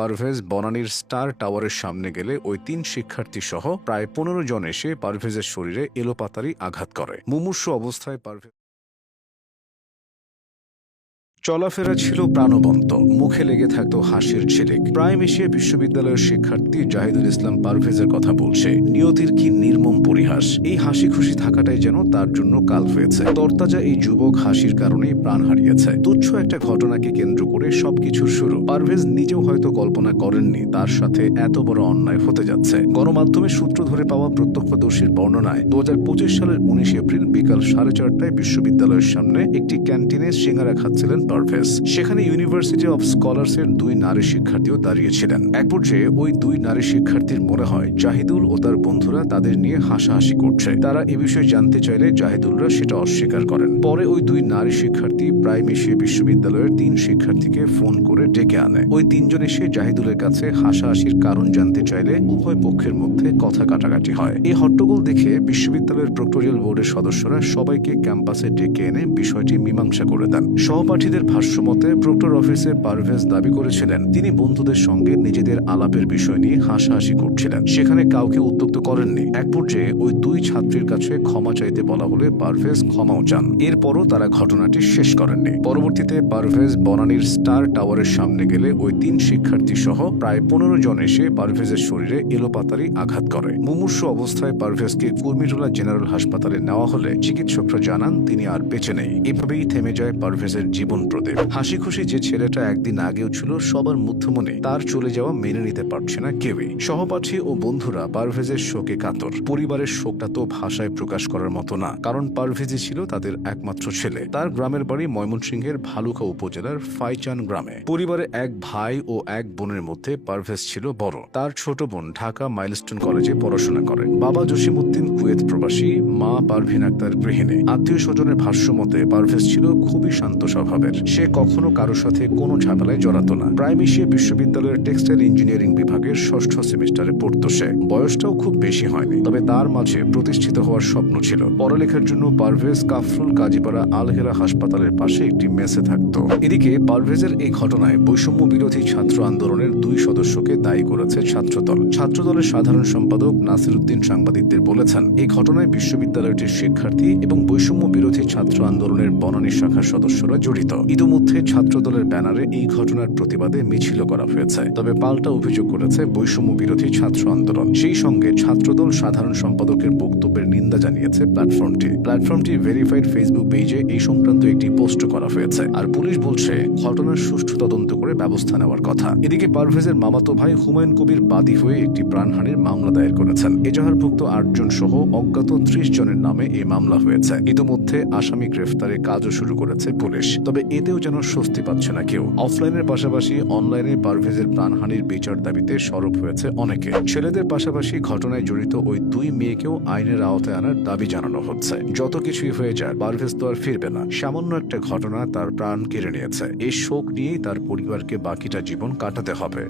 Parvez বনানীর star টাওয়ারের সামনে গেলে ওই ৩ শিক্ষার্থী সহ প্রায় ১৫ জন এসে পারভেজের শরীরে এলোপাতাড়ি আঘাত করে। মুমূর্ষু অবস্থায় পারভেজ চলাফেরা ছিল প্রাণবন্ত, মুখে লেগে থাকতো হাসির ঝিলিক। প্রাইম এশিয়া বিশ্ববিদ্যালয়ের শিক্ষার্থী জাহিদুল ইসলাম পারভেজের কথা বলছে। নিয়তির কি নির্মম পরিহাস! এই হাসি খুশি থাকাটাই যেন তার জন্য কাল হয়েছে। তরতাজা এই যুবক হাসির কারণেই প্রাণ হারিয়েছে। তুচ্ছ একটা ঘটনাকে কেন্দ্র করে সবকিছুর শুরু। পারভেজ নিজেও হয়তো কল্পনা করেননি তার সাথে এত বড় অন্যায় হতে যাচ্ছে। গণমাধ্যমে সূত্র ধরে পাওয়া প্রত্যক্ষদর্শীর বর্ণনায় ২০২৫ সালের ১৯ এপ্রিল বিকাল 4:30টায় বিশ্ববিদ্যালয়ের সামনে একটি ক্যান্টিনে সিঙ্গারা খাচ্ছিলেন পারভেজ। সেখানে ইউনিভার্সিটি অব স্কলার্সের ২ নারী শিক্ষার্থীও দাঁড়িয়েছিলেন। এক পর্যায়ে ওই ২ নারী শিক্ষার্থীর মনে হয় জাহিদুল ও তার বন্ধুরা তাদের নিয়ে হাসাহাসি করছে। তারা এ বিষয়ে জানতে চাইলে জাহিদুলরা সেটা অস্বীকার করেন। পরে ওই ২ নারী শিক্ষার্থী প্রাইম এশিয়া বিশ্ববিদ্যালয়ের ৩ শিক্ষার্থীকে ফোন করে ডেকে আনে। ওই ৩ জন এসে জাহিদুলের কাছে হাসাহাসির কারণ জানতে চাইলে উভয় পক্ষের মধ্যে কথা কাটাকাটি হয়। এই হট্টগোল দেখে বিশ্ববিদ্যালয়ের প্রক্টোরিয়াল বোর্ডের সদস্যরা সবাইকে ক্যাম্পাসে ডেকে এনে বিষয়টি মীমাংসা করে দেন। সহপাঠীদের ভাষ্যমতে প্রক্টর অফিসে পারভেজ দাবি করেছিলেন তিনি বন্ধুদের সঙ্গে নিজেদের আলাপের বিষয় নিয়ে হাসাহাসি করছিলেন, সেখানে কাউকে উত্ত্যক্ত করেননি। এক পর্যায়ে ওই ২ ছাত্রীর কাছে ক্ষমা চাইতে বলা হলে পারভেজ ক্ষমাও চান। এরপরও তারা ঘটনাটি শেষ করেননি। পরবর্তীতে পারভেজ বনানীর স্টার টাওয়ারের সামনে গেলে ওই ৩ শিক্ষার্থী সহ প্রায় ১৫ জন এসে পারভেজের শরীরে এলোপাতাড়ি আঘাত করে। মুমূর্ষু অবস্থায় পারভেজকে কুর্মিটোলা জেনারেল হাসপাতালে নেওয়া হলে চিকিৎসকরা জানান তিনি আর বেঁচে নেই। এভাবেই থেমে যায় পারভেজের জীবন প্রদীপ। হাসি খুশি যে ছেলেটা একদিন আগেও ছিল সবার মধ্যমণি, তার চলে যাওয়া মেনে নিতে পারছে না কেউই। সহপাঠী ও বন্ধুরা পারভেজের শোকে কাতর। পরিবারের শোকটা তো ভাষায় প্রকাশ করার মতো না, কারণ পারভেজই ছিল তাদের একমাত্র ছেলে। তার গ্রামের বাড়ি ময়মনসিংহের ভালুকা উপজেলার ফাইচান গ্রামে। পরিবারে এক ভাই ও এক বোনের মধ্যে পারভেজ ছিল বড়। তার ছোট বোন ঢাকা মাইলস্টোন কলেজে পড়াশোনা করে। বাবা জসিমউদ্দিন কুয়েত প্রবাসী, মা পারভিন আক্তার গৃহিণী। আত্মীয় স্বজনের ভাষ্যমতে পারভেজ ছিল খুবই শান্ত স্বভাবের। সে কখনো কারো সাথে কোনো ঝামেলায় জড়াতো না। প্রাইম এশিয়া বিশ্ববিদ্যালয়ের টেক্সটাইল ইঞ্জিনিয়ারিং বিভাগের ৬ষ্ঠ সেমিস্টারে পড়তো সে। বয়সটাও খুব বেশি হয়নি, তবে তার মাঝে প্রতিষ্ঠিত হওয়ার স্বপ্ন ছিল। পড়ালেখার জন্য পারভেজ কাফরুল কাজীপাড়া আল হেরা হাসপাতালের পাশে একটি মেসে থাকত। এদিকে পারভেজের এই ঘটনায় বৈষম্য বিরোধী ছাত্র আন্দোলনের ২ সদস্যকে দায়ী করেছে ছাত্রদল। ছাত্রদলের সাধারণ সম্পাদক নাসির উদ্দিন সাংবাদিকদের বলেছেন, এই ঘটনায় বিশ্ববিদ্যালয়টির শিক্ষার্থী এবং বৈষম্য বিরোধী ছাত্র আন্দোলনের বনানী শাখার সদস্যরা জড়িত। ইতিমধ্যে ছাত্রদলের ব্যানারে এই ঘটনার প্রতিবাদে মিছিল করা হয়েছে। তবে পাল্টা অভিযোগ করেছে বৈষম্য বিরোধী ছাত্র আন্দোলন। সেই সঙ্গে ছাত্রদল সাধারণ সম্পাদকের বক্তব্যের নিন্দা জানিয়েছে প্ল্যাটফর্মটি ভেরিফাইড ফেসবুক পেজে এই সংক্রান্ত একটি পোস্ট করা হয়েছে। আর পুলিশ বলছে ঘটনার সুষ্ঠু তদন্ত করে ব্যবস্থা নেওয়ার কথা। এদিকে পারভেজের মামাতো ভাই হুমায়ুন কবির বাদী হয়ে একটি প্রাণহানির মামলা দায়ের করেছেন। এজাহারভুক্ত ৮ জন সহ অজ্ঞাত ৩০ জনের নামে এই মামলা হয়েছে। ইতিমধ্যে আসামি গ্রেফতারের কাজও শুরু করেছে পুলিশ। তবে এতেও যেন স্বস্তি পাচ্ছে না কেউ। অফলাইনের পাশাপাশি অনলাইনে পারভেজের প্রাণহানির বিচার দাবিতে সরব হয়েছে অনেকে। ছেলেদের পাশাপাশি ঘটনায় জড়িত ওই ২ মেয়েকেও আইনের আওতায় আনার দাবি জানানো হচ্ছে। যত কিছুই হয়ে যায় পারভেজ তো আর ফিরবে না। সামান্য একটা ঘটনা তার প্রাণ কেড়ে নিয়েছে। এই শোক নিয়েই তার পরিবারকে বাকিটা জীবন কাটাতে হবে।